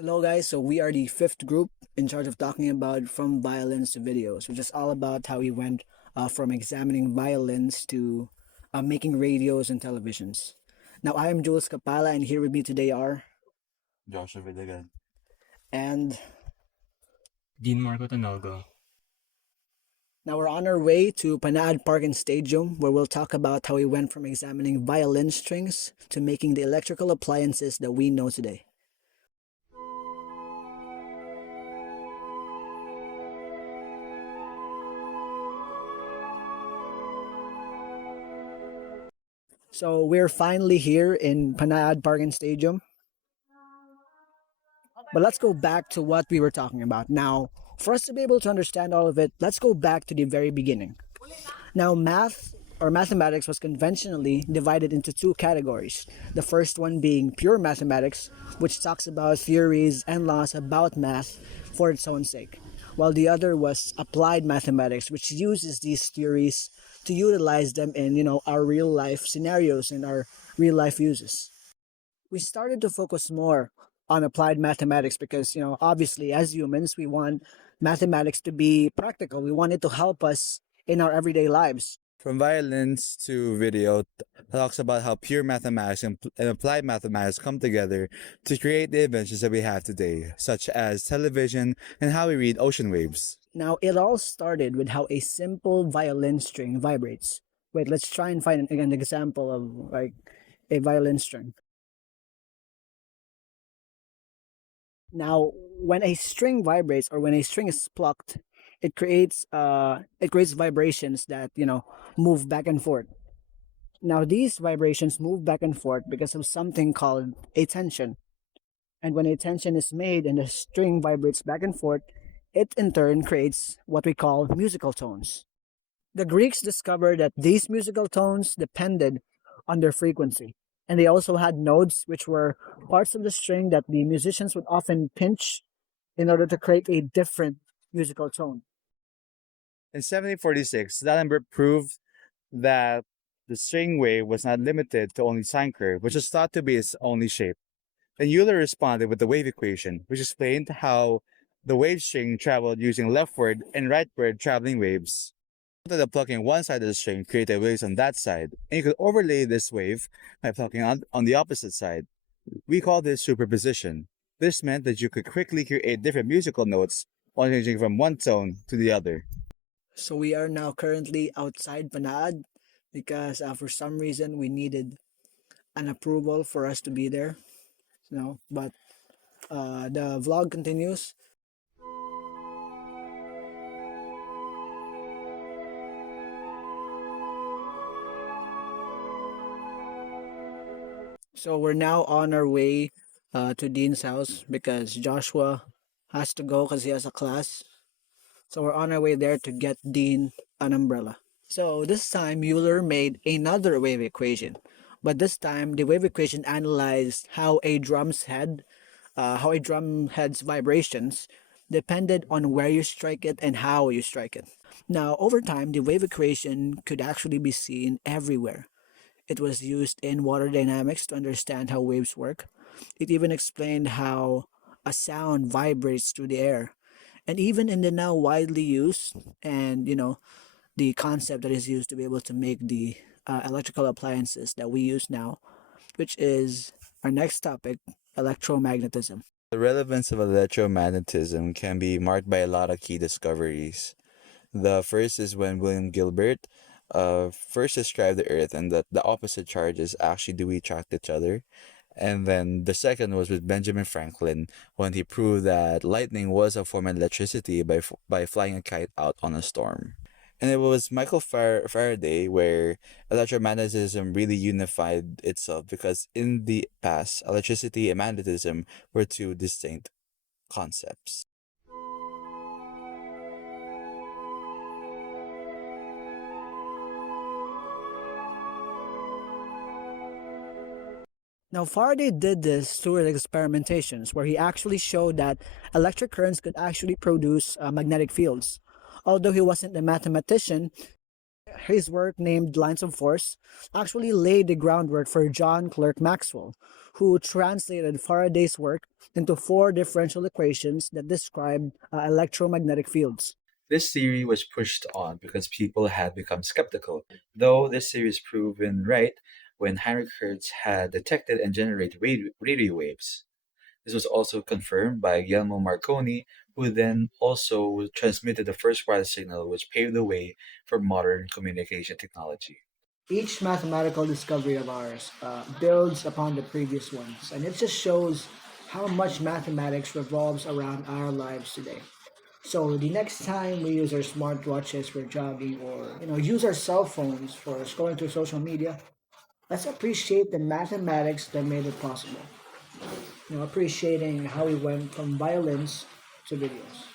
Hello guys, so we are the fifth group in charge of talking about from violins to videos, which is all about how we went from examining violins to making radios and televisions. Now I am Jules Capala and here with me today are Joshua Vidagan. and Dean Marco Tanogo. now we're on our way to Panad Park and Stadium where we'll talk about how we went from examining violin strings to making the electrical appliances that we know today. So we're finally here in Panad Park and Stadium. But let's go back to what we were talking about. Now, for us to be able to understand all of it, let's go back to the very beginning. Now, math or mathematics was conventionally divided into two categories. The first one being pure mathematics, which talks about theories and laws about math for its own sake, while the other was applied mathematics, which uses these theories to utilize them in, our real life scenarios and our real life uses. We started to focus more on applied mathematics because, obviously as humans, we want mathematics to be practical. We want it to help us in our everyday lives. From violins to video, talks about how pure mathematics and applied mathematics come together to create the inventions that we have today, such as television and how we read ocean waves. Now, it all started with how a simple violin string vibrates. Wait, let's try and find an example of like a violin string. Now, when a string vibrates or when a string is plucked, it creates vibrations that move back and forth. Now, these vibrations move back and forth because of something called a tension. And when a tension is made and the string vibrates back and forth, it in turn creates what we call musical tones. The Greeks discovered that these musical tones depended on their frequency. And they also had nodes, which were parts of the string that the musicians would often pinch in order to create a different musical tone. In 1746, D'Alembert proved that the string wave was not limited to only sine curve, which was thought to be its only shape. And Euler responded with the wave equation, which explained how the wave string traveled using leftward and rightward traveling waves. That plucking one side of the string created waves on that side, and you could overlay this wave by plucking on the opposite side. We call this superposition. This meant that you could quickly create different musical notes while changing from one tone to the other. So we are now currently outside Panad because for some reason we needed an approval for us to be there. But the vlog continues. So we're now on our way to Dean's house because Joshua has to go because he has a class. So we're on our way there to get Dean an umbrella. So this time Euler made another wave equation. But this time the wave equation analyzed how a drum head's vibrations depended on where you strike it and how you strike it. Now, over time, the wave equation could actually be seen everywhere. It was used in water dynamics to understand how waves work. It even explained how a sound vibrates through the air. And even in the now widely used and, the concept that is used to be able to make the electrical appliances that we use now, which is our next topic, electromagnetism. The relevance of electromagnetism can be marked by a lot of key discoveries. The first is when William Gilbert first described the Earth and that the opposite charges actually do attract each other. And then the second was with Benjamin Franklin when he proved that lightning was a form of electricity by flying a kite out on a storm. And it was Michael Faraday where electromagnetism really unified itself because in the past, electricity and magnetism were two distinct concepts. Now, Faraday did this through his experimentations, where he actually showed that electric currents could actually produce magnetic fields. Although he wasn't a mathematician, His work, named Lines of Force, actually laid the groundwork for John Clerk Maxwell, who translated Faraday's work into four differential equations that described electromagnetic fields. This theory was pushed on because people had become skeptical, though this theory is proven right when Heinrich Hertz had detected and generated radio waves. This was also confirmed by Guglielmo Marconi, who then also transmitted the first wireless signal, which paved the way for modern communication technology. Each mathematical discovery of ours builds upon the previous ones, and it just shows how much mathematics revolves around our lives today. So the next time we use our smartwatches for jogging, or use our cell phones for scrolling through social media, let's appreciate the mathematics that made it possible. Appreciating how we went from violins to videos.